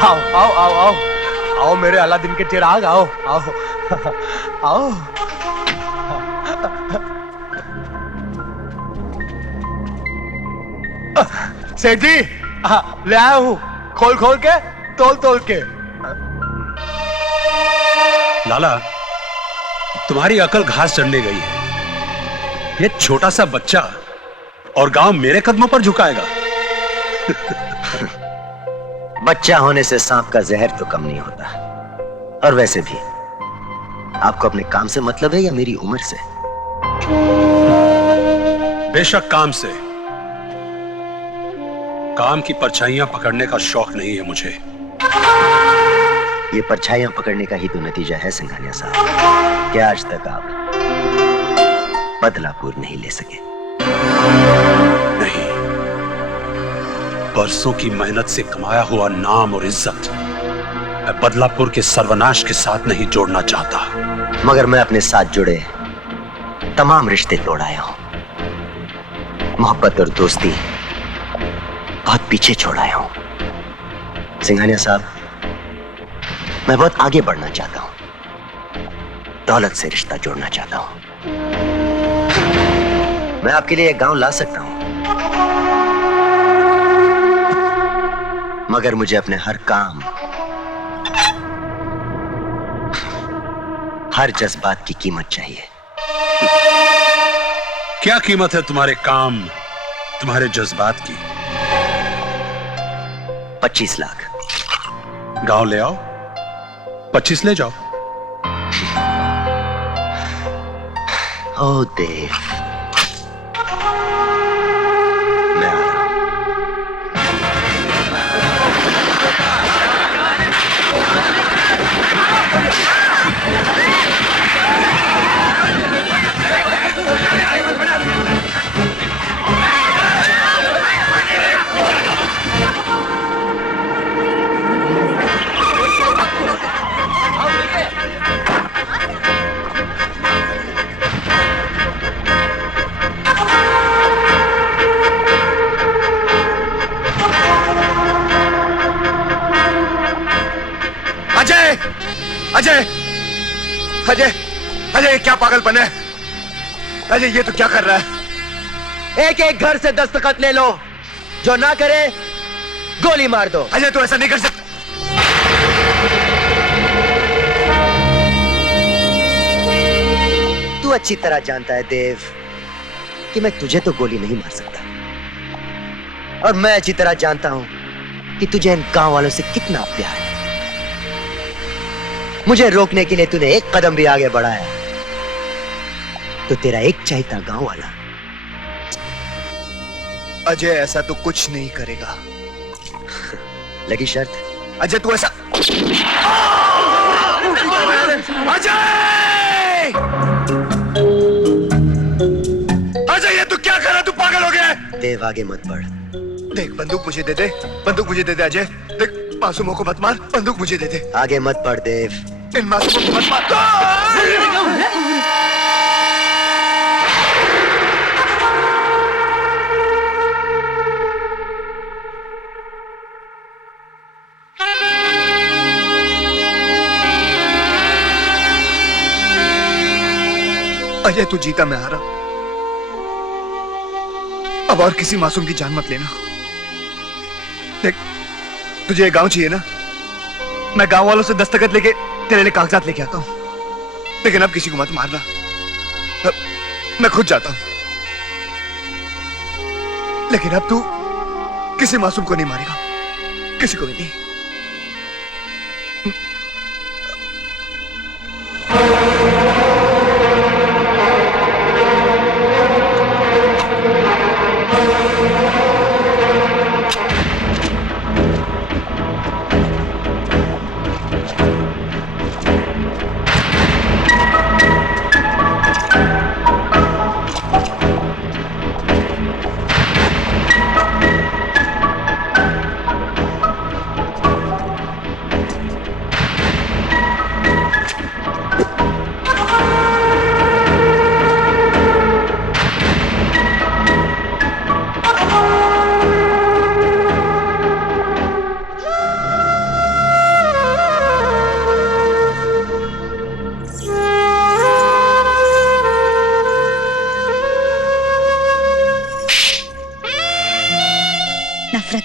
आओ आओ आओ आओ आओ मेरे अलादीन के चिराग, आओ आओ आओ। सेठ जी ले आया हूं, खोल खोल के, तोल तोल के। लाला, तुम्हारी अकल घास चढ़ने गई है। ये छोटा सा बच्चा और गांव मेरे कदमों पर झुकाएगा। बच्चा होने से सांप का जहर तो कम नहीं होता। और वैसे भी आपको अपने काम से मतलब है या मेरी उम्र से? बेशक काम से। काम की परछाइयां पकड़ने का शौक नहीं है मुझे। ये परछाइयां पकड़ने का ही तो नतीजा है सिंघानिया साहब, कि आज तक आप बदलापुर नहीं ले सके। नहीं, बरसों की मेहनत से कमाया हुआ नाम और इज्जत मैं बदलापुर के सर्वनाश के साथ नहीं जोड़ना चाहता। मगर मैं अपने साथ जुड़े तमाम रिश्ते तोड़ आया हूं। मोहब्बत और दोस्ती बहुत पीछे छोड़ आया हूं। सिंघानिया साहब, मैं बहुत आगे बढ़ना चाहता हूं। दौलत से रिश्ता जोड़ना चाहता हूं। मैं आपके लिए एक गांव ला सकता हूं, मगर मुझे अपने हर काम, हर जज्बात की कीमत चाहिए। क्या कीमत है तुम्हारे काम, तुम्हारे जज्बात की? 25 लाख। गांव ले आओ, 25 ले जाओ। ओ देव, मैं आ रहा हूं। अजय अजय अजय अजय, क्या पागलपन है अजय? ये तो क्या कर रहा है? एक एक घर से दस्तखत ले लो, जो ना करे गोली मार दो। अजय तू ऐसा नहीं कर सकता। तू अच्छी तरह जानता है देव कि मैं तुझे तो गोली नहीं मार सकता, और मैं अच्छी तरह जानता हूं कि तुझे इन गांव वालों से कितना प्यार है। मुझे रोकने के लिए तूने एक कदम भी आगे बढ़ाया तो तेरा एक चाहता गांव वाला। अजय ऐसा तो कुछ नहीं करेगा। लगी शर्त? अजय तू ऐसा, अजय अजय ये तू क्या कर रहा है? तू पागल हो गया है? देव आगे मत बढ़। देख बंदूक मुझे दे दे, बंदूक मुझे दे दे अजय। देख मासूमों को मत मार, बंदूक मुझे दे दे। आगे मत बढ़ देव। इन मासूमों को मत मार। अजय तू जीता, मैं हारा। अब और किसी मासूम की जान मत लेना। देख तुझे ये गांव चाहिए ना, मैं गांव वालों से दस्तखत लेके तेरे लिए कागजात लेके आता हूं, लेकिन अब किसी को मत मारना। मैं खुद जाता हूं, लेकिन अब तू किसी मासूम को नहीं मारेगा, किसी को भी नहीं।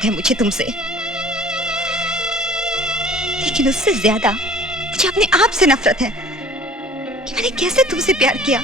है मुझे तुमसे, लेकिन उससे ज्यादा मुझे अपने आप से नफरत है कि मैंने कैसे तुमसे प्यार किया।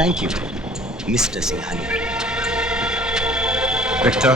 Thank you mister Singhania. Victor,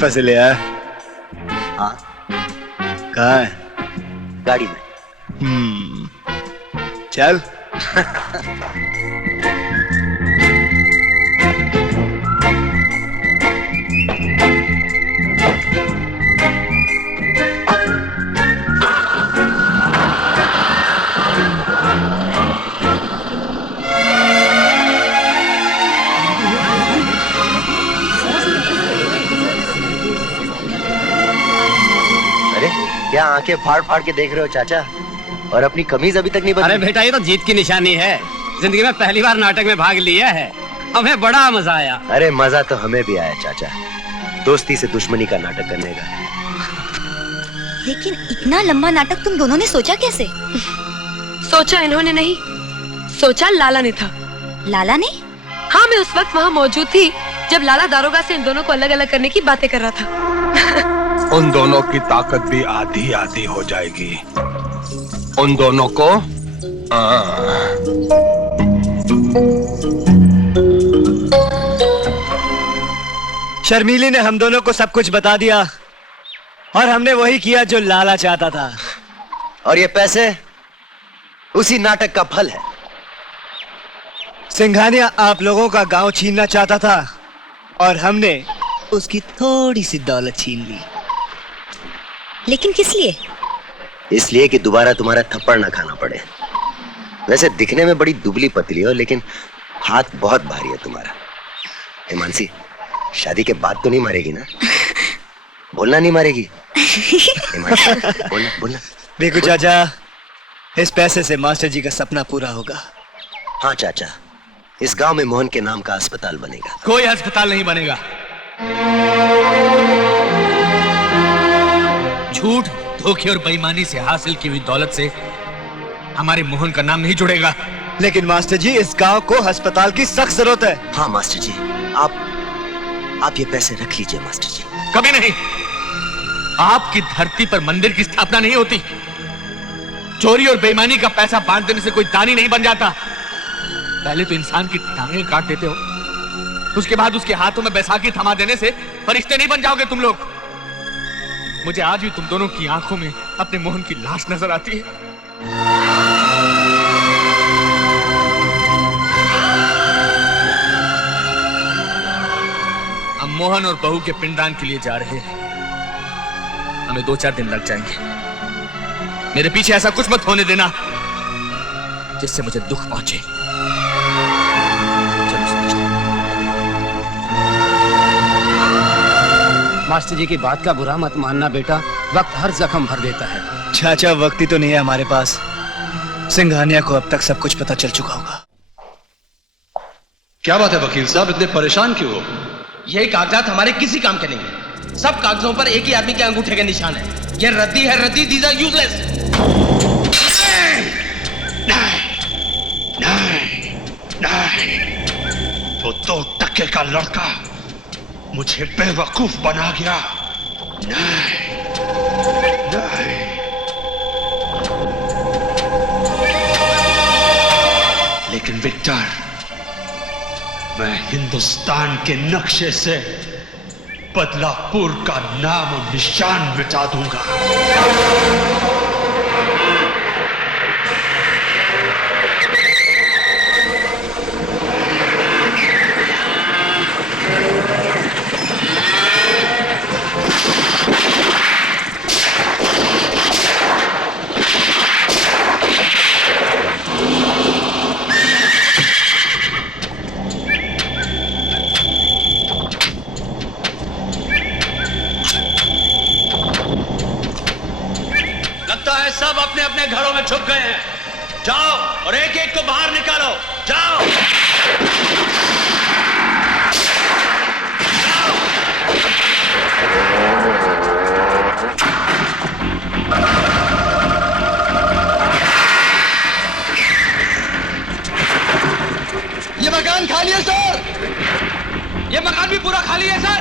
पैसे ले आया? हाँ, कहाँ है? गाड़ी में। चल। अरे क्या आंखें फाड़ फाड़ के देख रहे हो चाचा, और अपनी कमीज अभी तक नहीं बदली? अरे बेटा, ये तो जीत की निशानी है। जिंदगी में पहली बार नाटक में भाग लिया है, हमें बड़ा मजा आया। अरे मजा तो हमें भी आया चाचा, दोस्ती से दुश्मनी का नाटक करने का। लेकिन इतना लंबा नाटक तुम दोनों ने सोचा कैसे? सोचा इन्होंने नहीं, सोचा लाला ने था। लाला ने? हाँ, मैं उस वक्त वहाँ मौजूद थी जब लाला दारोगा से इन दोनों को अलग अलग करने की बातें कर रहा था। उन दोनों की ताकत भी आधी आधी हो जाएगी। उन दोनों को शर्मीली ने हम दोनों को सब कुछ बता दिया और हमने वही किया जो लाला चाहता था। और ये पैसे उसी नाटक का फल है। सिंघानिया आप लोगों का गांव छीनना चाहता था और हमने उसकी थोड़ी सी दौलत छीन ली। लेकिन किस लिए? इसलिए कि दोबारा तुम्हारा थप्पड़ ना खाना पड़े। वैसे दिखने में बड़ी दुबली पतली हो, लेकिन हाथ बहुत भारी है तुम्हारा। हिमांशी, शादी के बाद तो नहीं मारेगी ना? बोलना नहीं मारेगी? हिमांशी, बोलना बोलना। देखो चाचा, इस पैसे से मास्टर जी का सपना पूरा होगा। हाँ चाचा, इस गांव में मोहन के नाम का अस्पताल बनेगा। कोई अस्पताल नहीं बनेगा। झूठ, धोखे और बेईमानी से हासिल की हुई दौलत से हमारे मोहन का नाम नहीं जुड़ेगा। लेकिन मास्टर जी, इस गांव को अस्पताल की सख्त जरूरत है। हाँ मास्टर जी, आप ये पैसे रख लीजिए मास्टर जी। कभी नहीं। आपकी धरती पर मंदिर की स्थापना नहीं होती। चोरी और बेईमानी का पैसा बांट देने से कोई दानी नहीं बन जाता। पहले तो इंसान की टांगें काट देते हो, उसके बाद उसके हाथों में बैसाखी थमा देने से फरिश्ते नहीं बन जाओगे तुम लोग। मुझे आज भी तुम दोनों की आंखों में अपने मोहन की लाश नजर आती है। हम मोहन और बहू के पिंडदान के लिए जा रहे हैं। हमें 2-4 दिन लग जाएंगे। मेरे पीछे ऐसा कुछ मत होने देना जिससे मुझे दुख पहुंचे। मास्टर जी की बात का बुरा मत मानना बेटा, वक्त हर जख्म भर देता है। चाचा, वक्त ही तो नहीं है हमारे पास। सिंघानिया को अब तक सब कुछ पता चल चुका होगा। क्या बात है वकील साहब, इतने परेशान क्यों हो? ये कागजात हमारे किसी काम के नहीं है। सब कागजों पर एक ही आदमी के अंगूठे के निशान है। ये रद्दी है, रद्दी। These are useless. नहीं, वो 2 टके का लड़का मुझे बेवकूफ बना गया। नहीं, नहीं। लेकिन विक्टर, मैं हिंदुस्तान के नक्शे से बदलापुर का नाम और निशान मिटा दूंगा। सब अपने अपने घरों में छुप गए हैं। जाओ और एक एक को बाहर निकालो। जाओ। ये मकान खाली है सर। ये मकान भी पूरा खाली है सर।